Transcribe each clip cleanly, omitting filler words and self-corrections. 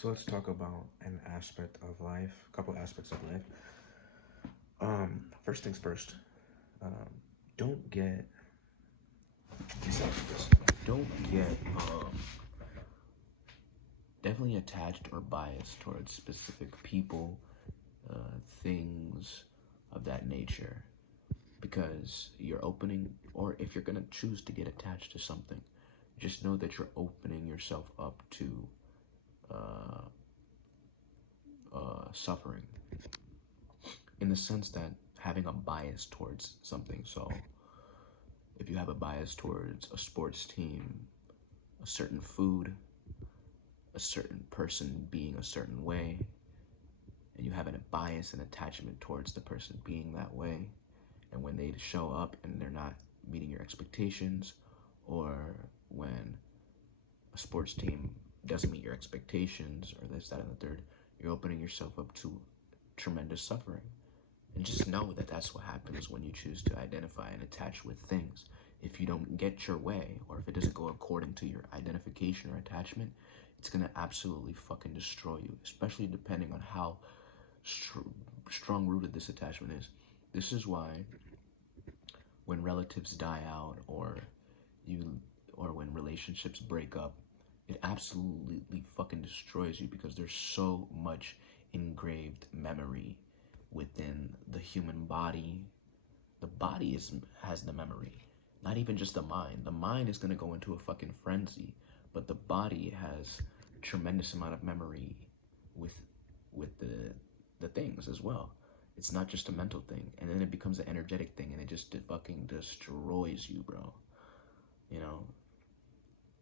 So let's talk about an aspect of life, a couple aspects of life. First things first. Um, don't get don't get definitely attached or biased towards specific people, things of that nature, because you're opening, or if you're gonna choose to get attached to something, just know that you're opening yourself up to uh, suffering, in the sense that having a bias towards something. So if you have a bias towards a sports team, a certain food, a certain person being a certain way, and you have a bias and attachment towards the person being that way, and when they show up and they're not meeting your expectations, or when a sports team doesn't meet your expectations, or this, that, and the third, you're opening yourself up to tremendous suffering. And just know that that's what happens when you choose to identify and attach with things. If you don't get your way, or if it doesn't go according to your identification or attachment, it's gonna absolutely fucking destroy you, especially depending on how strong rooted this attachment is. This is why when relatives die out, you or when relationships break up, it absolutely fucking destroys you, because there's so much engraved memory within the human body. The body has the memory, not even just the mind. The mind is gonna go into a fucking frenzy, but the body has tremendous amount of memory with the things as well. It's not just a mental thing, and then it becomes an energetic thing, and it just fucking destroys you, bro. You know,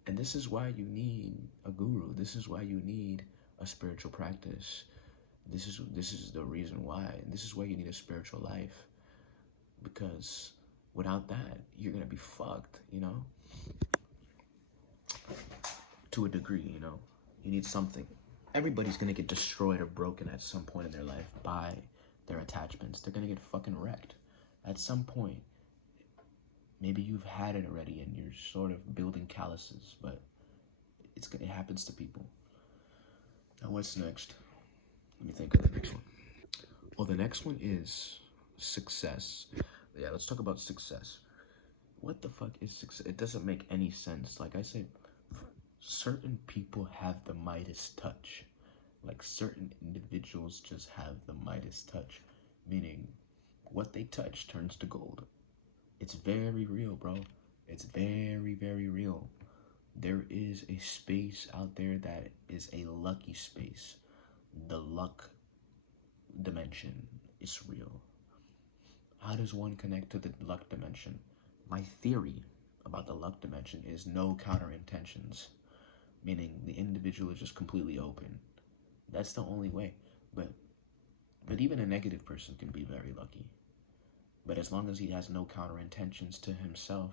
and this is why you need a guru. This is why you need a spiritual practice. This is the reason why. And this is why you need a spiritual life, because without that, you're gonna be fucked, to a degree, You need something. Everybody's gonna get destroyed or broken at some point in their life by their attachments. They're gonna get fucking wrecked. At some point, maybe you've had it already and you're sort of building calluses, but it happens to people. Now what's next? Let me think of the next one. Well, the next one is success. Yeah, let's talk about success. What the fuck is success? It doesn't make any sense. Like I said, certain people have the Midas touch. Like certain individuals just have the Midas touch, meaning what they touch turns to gold. It's very real, bro. It's very, very real. There is a space out there that is a lucky space. The luck dimension is real. How does one connect to the luck dimension? My theory about the luck dimension is no counter intentions, meaning the individual is just completely open. That's the only way. But even a negative person can be very lucky. But as long as he has no counter intentions to himself,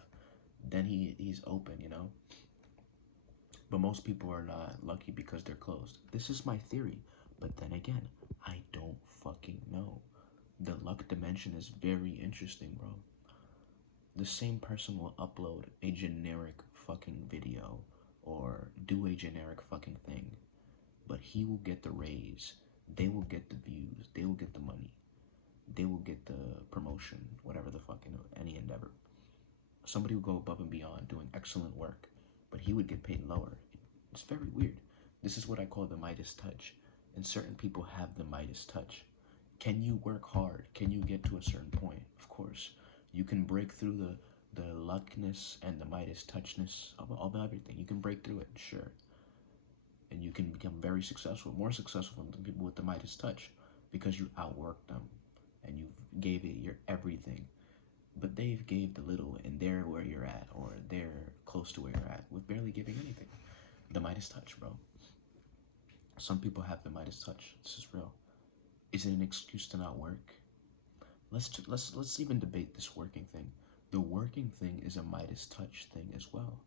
then he's open, But most people are not lucky because they're closed. This is my theory. But then again, I don't fucking know. The luck dimension is very interesting, bro. The same person will upload a generic fucking video or do a generic fucking thing, but he will get the raise. They will get the views. They will get the money. They will get the promotion, whatever the fucking, any endeavor. Somebody will go above and beyond doing excellent work, but he would get paid lower. It's very weird. This is what I call the Midas touch. And certain people have the Midas touch. Can you work hard? Can you get to a certain point? Of course. You can break through the luckness and the Midas touchness of everything. You can break through it, sure. And you can become very successful, more successful than people with the Midas touch, because you outworked them and you gave it your everything. But they've gave the little, and they're where you're at, or they're close to where you're at with barely giving anything. The Midas touch, bro. Some people have the Midas touch. This is real. Is it an excuse to not work? Let's even debate this working thing. The working thing is a Midas touch thing as well.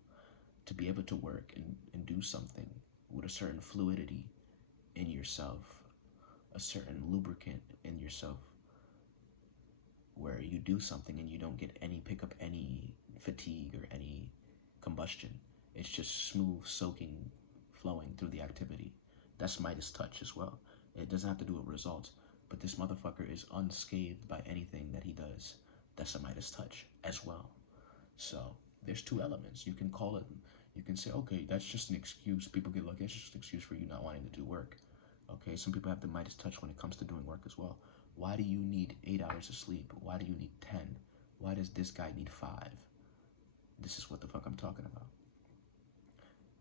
To be able to work and do something with a certain fluidity in yourself, a certain lubricant in yourself, where you do something and you don't pick up any fatigue or any combustion. It's just smooth soaking, flowing through the activity. That's Midas touch as well. It doesn't have to do with results, but this motherfucker is unscathed by anything that he does. That's a Midas touch as well. So there's two elements. You can call it, you can say, okay, that's just an excuse. People get lucky. It's just an excuse for you not wanting to do work. Okay, some people have the Midas touch when it comes to doing work as well. Why do you need 8 hours of sleep? Why do you need 10? Why does this guy need 5? This is what the fuck I'm talking about.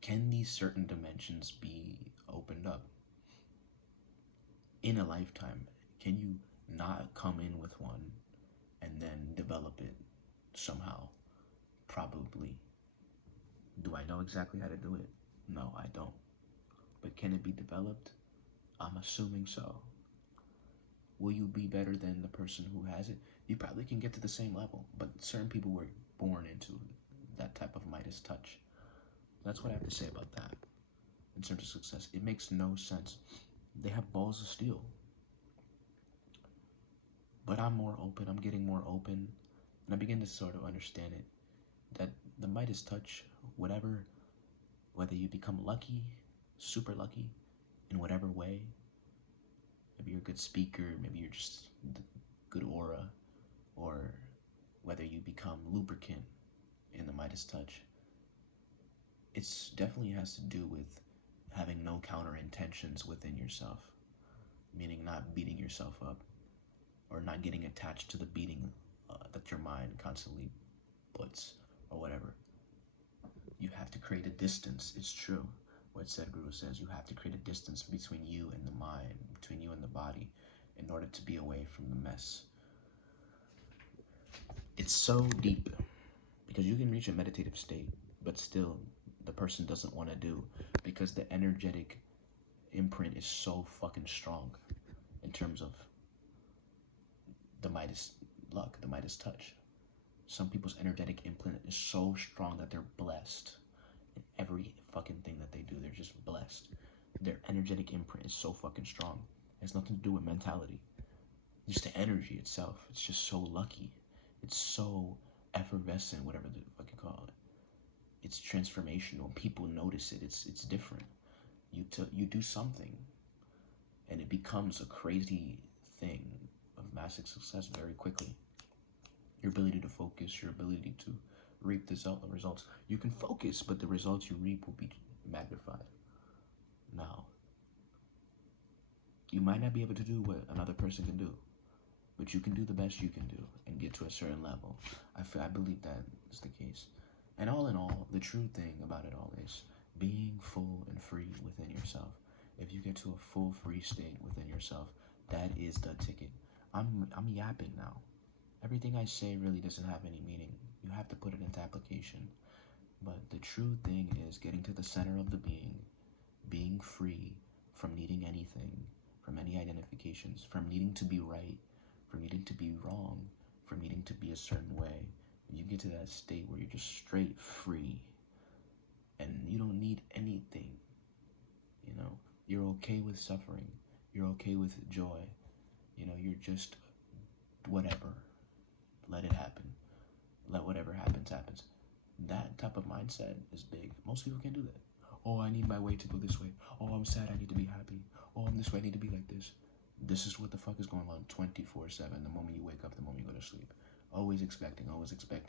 Can these certain dimensions be opened up in a lifetime? Can you not come in with one and then develop it somehow? Probably. Do I know exactly how to do it? No, I don't. But can it be developed? I'm assuming so. Will you be better than the person who has it? You probably can get to the same level, but certain people were born into that type of Midas touch. That's what I have to say about that. In terms of success, it makes no sense. They have balls of steel. But I'm more open, I'm getting more open, and I begin to sort of understand it. That the Midas touch, whether you become lucky, super lucky, in whatever way, maybe you're a good speaker, maybe you're just good aura, or whether you become lubricant in the Midas touch, it's definitely has to do with having no counter intentions within yourself, meaning not beating yourself up or not getting attached to the beating that your mind constantly puts or whatever. You have to create a distance. It's true what Sadhguru says. You have to create a distance between you and the mind, between you and the body, in order to be away from the mess. It's so deep because you can reach a meditative state, but still the person doesn't want to do because the energetic imprint is so fucking strong in terms of the Midas luck, the Midas touch. Some people's energetic imprint is so strong that they're blessed in every fucking thing that they do. They're just blessed. Their energetic imprint is so fucking strong. It has nothing to do with mentality. Just the energy itself. It's just so lucky. It's so effervescent, whatever the fuck you call it. It's transformational. People notice it. It's different. You do something, and it becomes a crazy thing of massive success very quickly. Your ability to focus, your ability to reap the results. You can focus, but the results you reap will be magnified. Now, you might not be able to do what another person can do, but you can do the best you can do and get to a certain level. I believe that is the case. And all in all, the true thing about it all is being full and free within yourself. If you get to a full free state within yourself, that is the ticket. I'm yapping now. Everything I say really doesn't have any meaning. You have to put it into application. But the true thing is getting to the center of the being free from needing anything, from any identifications, from needing to be right, from needing to be wrong, from needing to be a certain way. You get to that state where you're just straight free and you don't need anything. You know, you're okay with suffering. You're okay with joy. You know, you're just whatever. Let it happen. Let whatever happens, happens. That type of mindset is big. Most people can't do that. Oh, I need my way to go this way. Oh, I'm sad, I need to be happy. Oh, I'm this way, I need to be like this. This is what the fuck is going on 24/7, the moment you wake up, the moment you go to sleep. Always expecting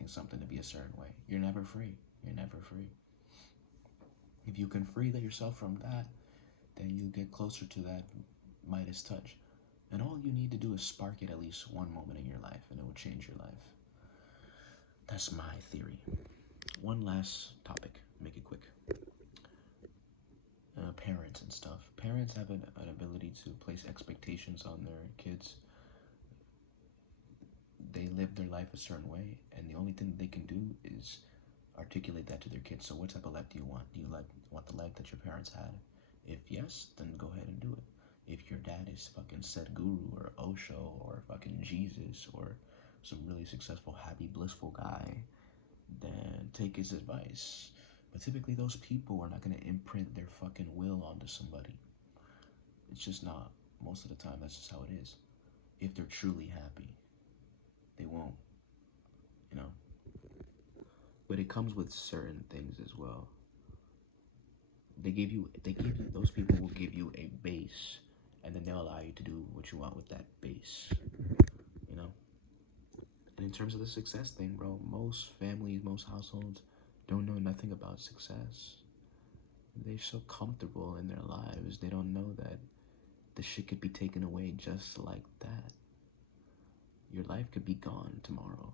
something to be a certain way. You're never free. You're never free. If you can free yourself from that, then you get closer to that Midas touch. And all you need to do is spark it at least one moment in your life, and it will change your life. That's my theory. One last topic, make it quick. Parents and stuff. Parents have an ability to place expectations on their kids. They live their life a certain way, and the only thing they can do is articulate that to their kids. So what type of life do you want? Do you want the life that your parents had? If yes, then go ahead and do it. If your dad is fucking Sadhguru or Osho or fucking Jesus or some really successful, happy, blissful guy, then take his advice. But typically those people are not going to imprint their fucking will onto somebody. It's just not. Most of the time, that's just how it is. If they're truly happy, they won't, you know. But it comes with certain things as well. Those people will give you a they'll allow you to do what you want with that base, you know? And in terms of the success thing, bro, most families, most households don't know nothing about success. They're so comfortable in their lives, they don't know that the shit could be taken away just like that. Your life could be gone tomorrow.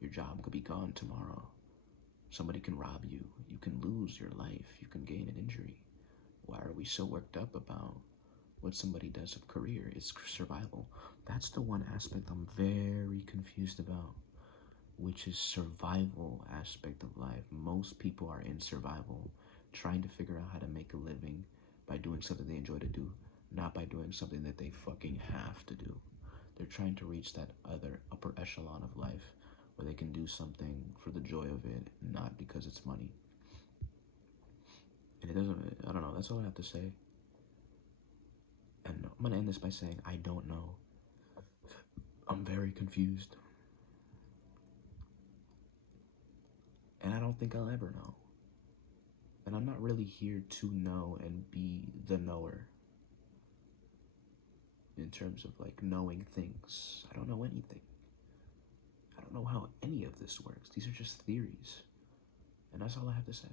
Your job could be gone tomorrow. Somebody can rob you. You can lose your life. You can gain an injury. Why are we so worked up about what somebody does of career? It's survival. That's the one aspect I'm very confused about, which is survival aspect of life. Most people are in survival, trying to figure out how to make a living by doing something they enjoy to do, not by doing something that they fucking have to do. They're trying to reach that other upper echelon of life where they can do something for the joy of it, not because it's money. And it doesn't, I don't know, that's all I have to say. And I'm gonna end this by saying, I don't know. I'm very confused. And I don't think I'll ever know. And I'm not really here to know and be the knower. In terms of like knowing things, I don't know anything. I don't know how any of this works. These are just theories. And that's all I have to say.